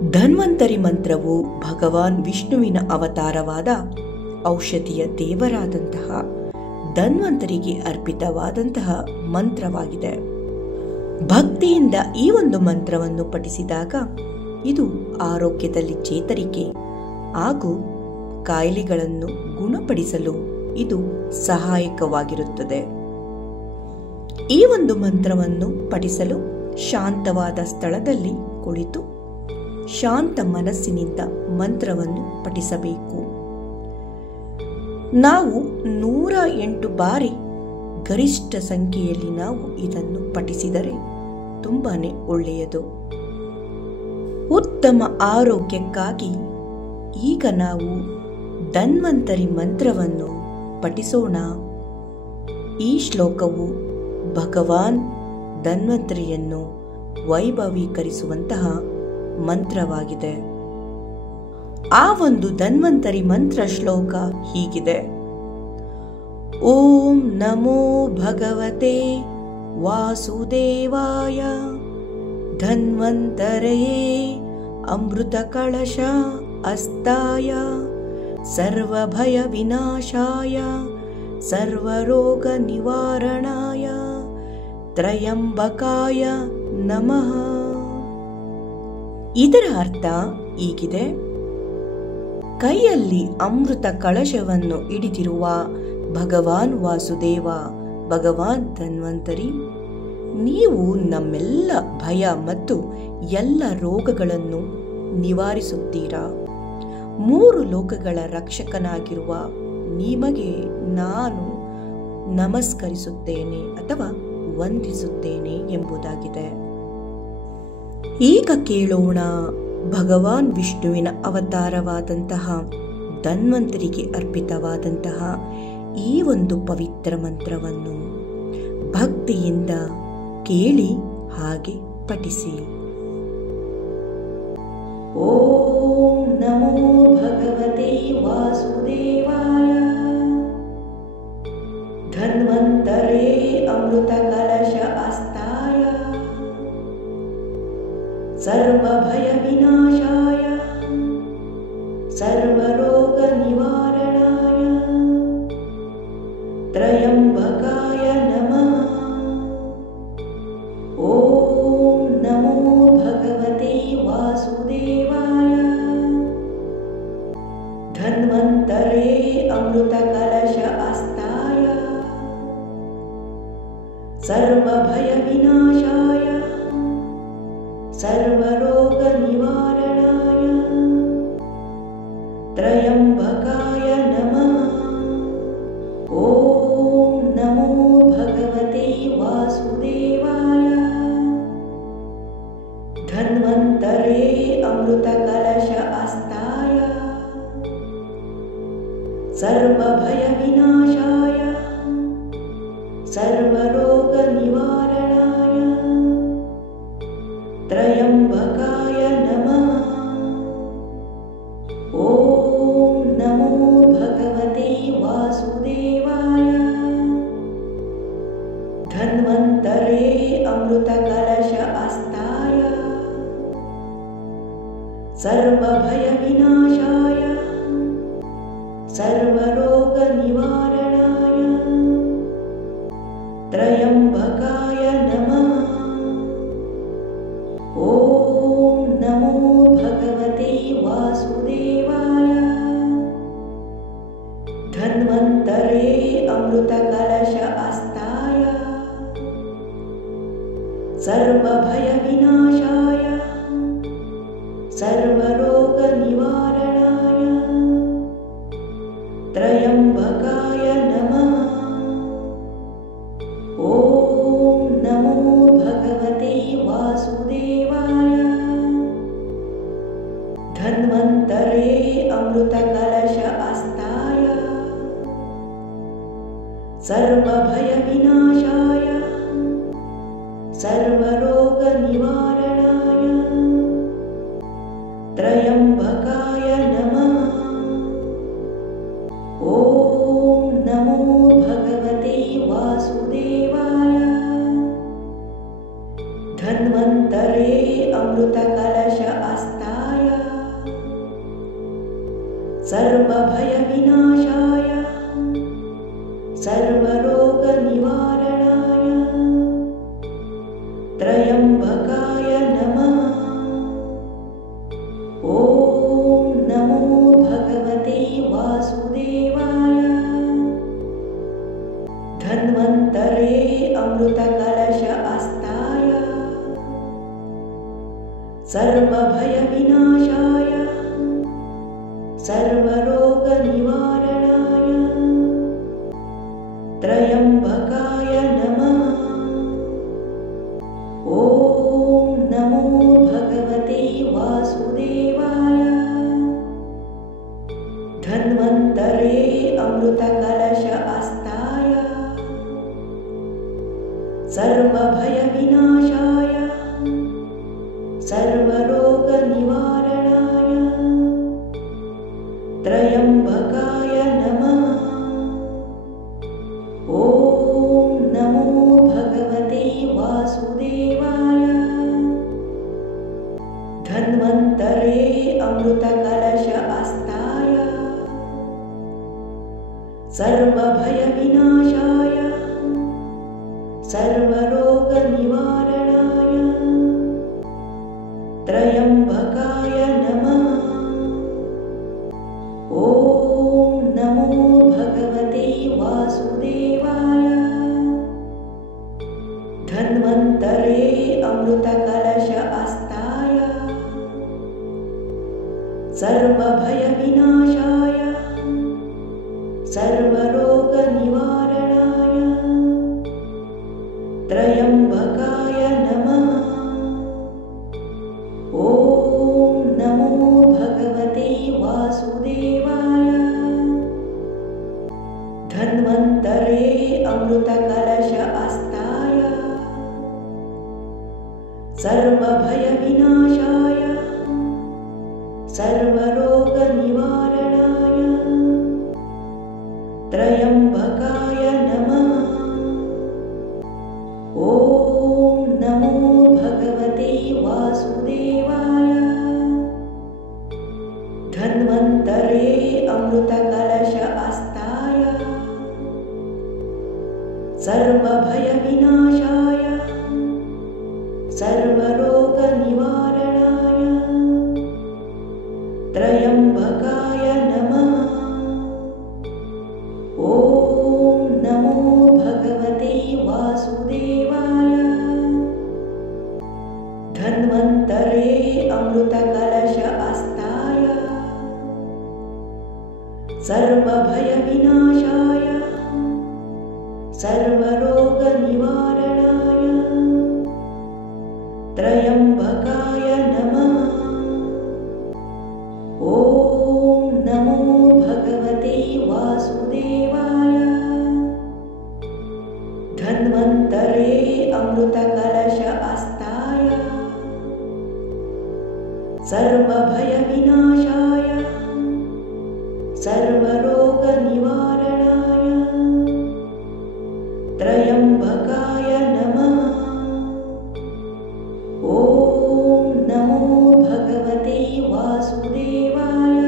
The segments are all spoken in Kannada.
ಧನ್ವಂತರಿ ಮಂತ್ರವು ಭಗವಾನ್ ವಿಷ್ಣುವಿನ ಅವತಾರವಾದ ಔಷಧಿಯ ದೇವರಾದಂತಹ ಧನ್ವಂತರಿಗೆ ಅರ್ಪಿತವಾದಂತಹ ಮಂತ್ರವಾಗಿದೆ. ಭಕ್ತಿಯಿಂದ ಈ ಒಂದು ಮಂತ್ರವನ್ನು ಪಠಿಸಿದಾಗ ಇದು ಆರೋಗ್ಯದಲ್ಲಿ ಚೇತರಿಕೆ ಹಾಗೂ ಕಾಯಿಲೆಗಳನ್ನು ಗುಣಪಡಿಸಲು ಇದು ಸಹಾಯಕವಾಗಿರುತ್ತದೆ. ಈ ಒಂದು ಮಂತ್ರವನ್ನು ಪಠಿಸಲು ಶಾಂತವಾದ ಸ್ಥಳದಲ್ಲಿ ಕುಳಿತು ಶಾಂತ ಮನಸ್ಸಿನಿಂದ ಮಂತ್ರವನ್ನು ಪಠಿಸಬೇಕು. ನಾವು 108 ಬಾರಿ ಗರಿಷ್ಠ ಸಂಖ್ಯೆಯಲ್ಲಿ ನಾವು ಇದನ್ನು ಪಠಿಸಿದರೆ ತುಂಬಾನೇ ಒಳ್ಳೆಯದು. ಉತ್ತಮ ಆರೋಗ್ಯಕ್ಕಾಗಿ ಈಗ ನಾವು ಧನ್ವಂತರಿ ಮಂತ್ರವನ್ನು ಪಠಿಸೋಣ. ಈ ಶ್ಲೋಕವು ಭಗವಾನ್ ಧನ್ವಂತರಿಯನ್ನು ವೈಭವೀಕರಿಸುವಂತಹ ಮಂತ್ರವಾಗಿದೆ. ಆ ಒಂದು ಧನ್ವಂತರಿ ಮಂತ್ರ ಶ್ಲೋಕ ಹೀಗಿದೆ: ಓಂ ನಮೋ ಭಗವತೆ ವಾಸುದೇವಾಯ ಧನ್ವಂತರಯೇ ಅಮೃತ ಕಳಶ ಹಸ್ತಾಯ ಸರ್ವಭಯ ವಿನಾಶಾಯ ಸರ್ವರೋಗ ನಿವಾರಣಾಯ ತ್ರಯಂಬಕಾಯ ನಮಃ. ಇದರ ಅರ್ಥ ಹೀಗಿದೆ: ಕೈಯಲ್ಲಿ ಅಮೃತ ಕಳಶವನ್ನು ಹಿಡಿದಿರುವ ಭಗವಾನ್ ವಾಸುದೇವ, ಭಗವಾನ್ ಧನ್ವಂತರಿ, ನೀವು ನಮ್ಮೆಲ್ಲ ಭಯ ಮತ್ತು ಎಲ್ಲ ರೋಗಗಳನ್ನು ನಿವಾರಿಸುತ್ತೀರಾ. 3 ಲೋಕಗಳ ರಕ್ಷಕನಾಗಿರುವ ನಿಮಗೆ ನಾನು ನಮಸ್ಕರಿಸುತ್ತೇನೆ ಅಥವಾ ವಂದಿಸುತ್ತೇನೆ ಎಂಬುದಾಗಿದೆ. ಈಗ ಕೇಳೋಣ ಭಗವಾನ್ ವಿಷ್ಣುವಿನ ಅವತಾರವಾದಂತಹ ಧನ್ವಂತರಿಗೆ ಅರ್ಪಿತವಾದಂತಹ ಈ ಒಂದು ಪವಿತ್ರ ಮಂತ್ರವನ್ನು ಭಕ್ತಿಯಿಂದ ಕೇಳಿ ಹಾಗೆ ಪಠಿಸಿ. ಓಂ ನಮೋ ಭಗವತೆ ವಾಸುದೇವಾಯ ಧನ್ವಂತರೇ ಅಮೃತ ಕಲಶ ಹಸ್ತಾಯ ಸರ್ವಭಯ ವಿನಾಶಾಯ ಸರ್ವರೋಗ ನಿವಾರಣಾಯ ತ್ರಯಂಬಕಾಯ ನಮಃ. ಓಂ ನಮೋ ಭಗವತೆ ವಾಸುದೇವಾಯ ಧನ್ವಂತರೇ ಅಮೃತ ಕಲಶ ಹಸ್ತಾಯ ಸರ್ವಭಯ ವಿನಾಶಾಯ ಸರ್ವರೋಗ ನಿವಾರಣಾಯ ತ್ರಯಂಬಕಾಯ ನಮಃ. ಓಂ ನಮೋ ಭಗವತೆ ವಾಸುದೇವಾಯ ಧನ್ವಂತರೇ ಅಮೃತ ಕಲಶ ಹಸ್ತಾಯ ಸರ್ವಭಯ ವಿನಾಶಾಯ ಸರ್ವರೋಗ ನಿವಾರಣಾಯ ತ್ರಯಂಬಕಾಯ ನಮಃ. ಓಂ ನಮೋ ಭಗವತೆ ವಾಸುದೇವಾಯ ಧನ್ವಂತರೇ ಅಮೃತ ಕಲಶ ಹಸ್ತಾಯ ಸರ್ವಭಯ ವಿನಾಶಾಯ ಸರ್ವರೋಗ ನಿವಾರಣಾಯ ತ್ರಯಂಬಕಾಯ ನಮಃ. ಓಂ ನಮೋ ಭಗವತೆ ವಾಸುದೇವಾಯ ಧನ್ವಂತರೇ ಅಮೃತ ಕಲಶ ಹಸ್ತಾಯ ಸರ್ವಭಯ ವಿನಾಶಾಯ ಸರ್ವರೋಗ ನಿವಾರಣಾಯ ತ್ರಯಂಬಕಾಯ ನಮಃ. ಓಂ ನಮೋ ಭಗವತೆ ವಾಸುದೇವಾಯ ಧನ್ವಂತರೇ ಅಮೃತ ಕಲಶ ಹಸ್ತಾಯ ಸರ್ವಭಯ ವಿನಾಶಾಯ ಸರ್ವರೋಗ ನಿವಾರಣಾಯ ತ್ರಯಂಬಕಾಯ ನಮಃ. ಓಂ ನಮೋ ಭಗವತೆ ವಾಸುದೇವಾಯ ಧನ್ವಂತರೇ ಅಮೃತ ಕಲಶ ಹಸ್ತಾಯ सर्वभयविनाशाय सर्वरोगनिवारणाय त्र्यम्बकाय नमः। ॐ नमो भगवते वासुदेवाय। धन्वन्तरे अमृतकलश अस्ताय सर्वभयविनाशाय सर्वरोगनिवारणाय त्र्यम्बकाय नमः। ॐ नमो भगवते वासुदेवाय। धन्वन्तरे अमृतकलश अस्ताय सर्वभयविनाशाय सर्वरोगनिवारणाय त्र्यम्बकाय नमः। ॐ नमो भगवते वासुदेवाय। धन्वन्तरे अमृतकलश अस्ताय सर्वभयविनाशाय सर्वरोगनिवारणाय त्र्यम्बकाय नमः। ॐ नमो भगवते वासुदेवाय। धन्वन्तरे अमृतकलश अस्ताय सर्वभयविनाशाय सर्वरोगनिवारणाय त्र्यम्बकाय नमः। ॐ नमो भगवते वासुदेवाय। धन्वन्तरे अमृतकलश अस्ताय सर्वभयविनाशाय सर्वरोगनिवारणाय त्र्यम्बकाय नमः। ॐ नमो भगवते वासुदेवाय। धन्वन्तरे अमृतकलश अस्ताय सर्वभयविनाशाय सर्वरोगनिवारणाय त्र्यम्बकाय नमः। ॐ नमो भगवते वासुदेवाय। धन्वन्तरे अमृतकलश अस्ताय सर्वभयविनाशाय सर्वरोगनिवारणाय त्र्यम्बकाय नमः। ॐ नमो भगवते वासुदेवाय। धन्वन्तरे अमृतकलश अस्ताय सर्वभयविनाशाय सर्वरोगनिवारणाय त्र्यम्बकाय नमः। ॐ नमो भगवते वासुदेवाय।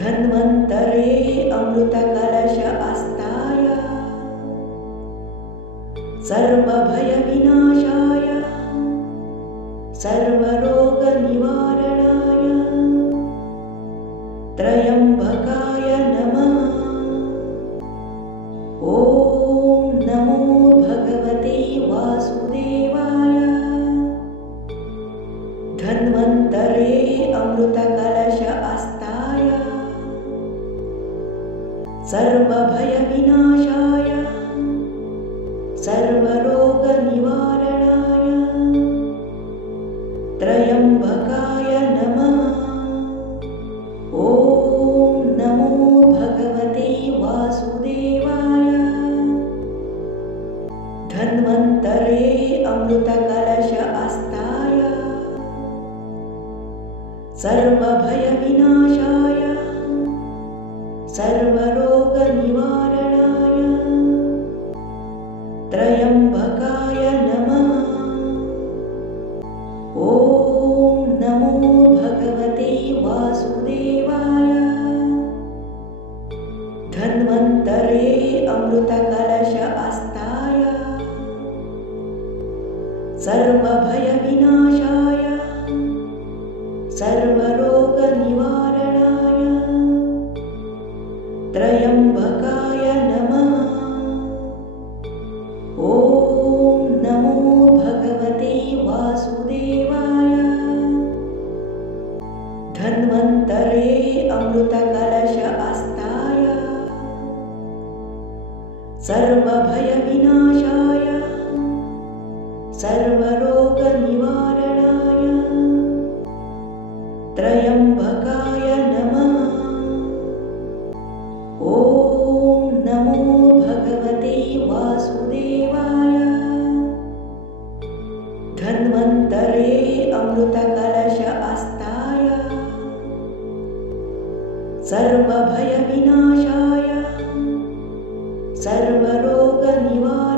धन्वन्तरे अमृतकलश अस्ताय सर्वभयविनाशाय सर्वरोगनिवारणाय त्र्यम्बकाय नमः। ॐ नमो भगवते वासुदेवाय। धन्वन्तरे अमृतकलश अस्ताय सर्वभयविनाशाय सर्वरोगनिवारणाय त्र्यम्बकाय नमः। ॐ नमो भगवते वासुदेवाय। धन्वन्तरे अमृतकलश अस्ताय सर्वभयविनाशाय सर्वरोगनिवारणाय त्र्यम्बकाय नमः। ॐ नमो भगवते वासुदेवाय। सर्वभयविनाशाय सर्वरोगनिवारणाय त्र्यम्बकाय नमः। ॐ नमो भगवते वासुदेवाय। धन्वन्तरे अमृतकलश अस्ताय सर्वभयविनाशाय सर्वरोगनिवारणाय त्र्यम्बकाय नमः। ॐ नमो भगवते वासुदेवाय। धन्वन्तरे अमृतकलश अस्ताय सर्वभयविनाशाय सर्वरोगनिवारणाय